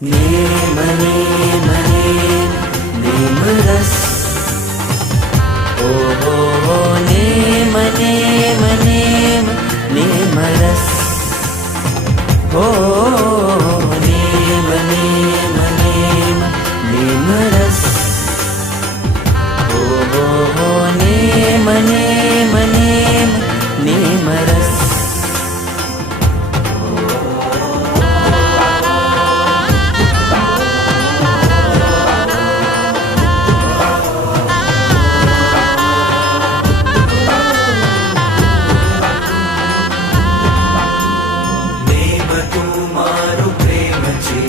name name name name रस ओ हो name name name name रस ओ नेम नेम नेम नेम रस ओ हो नेम नेम नेम नेम रस નેમ તું મારું પ્રેમ છે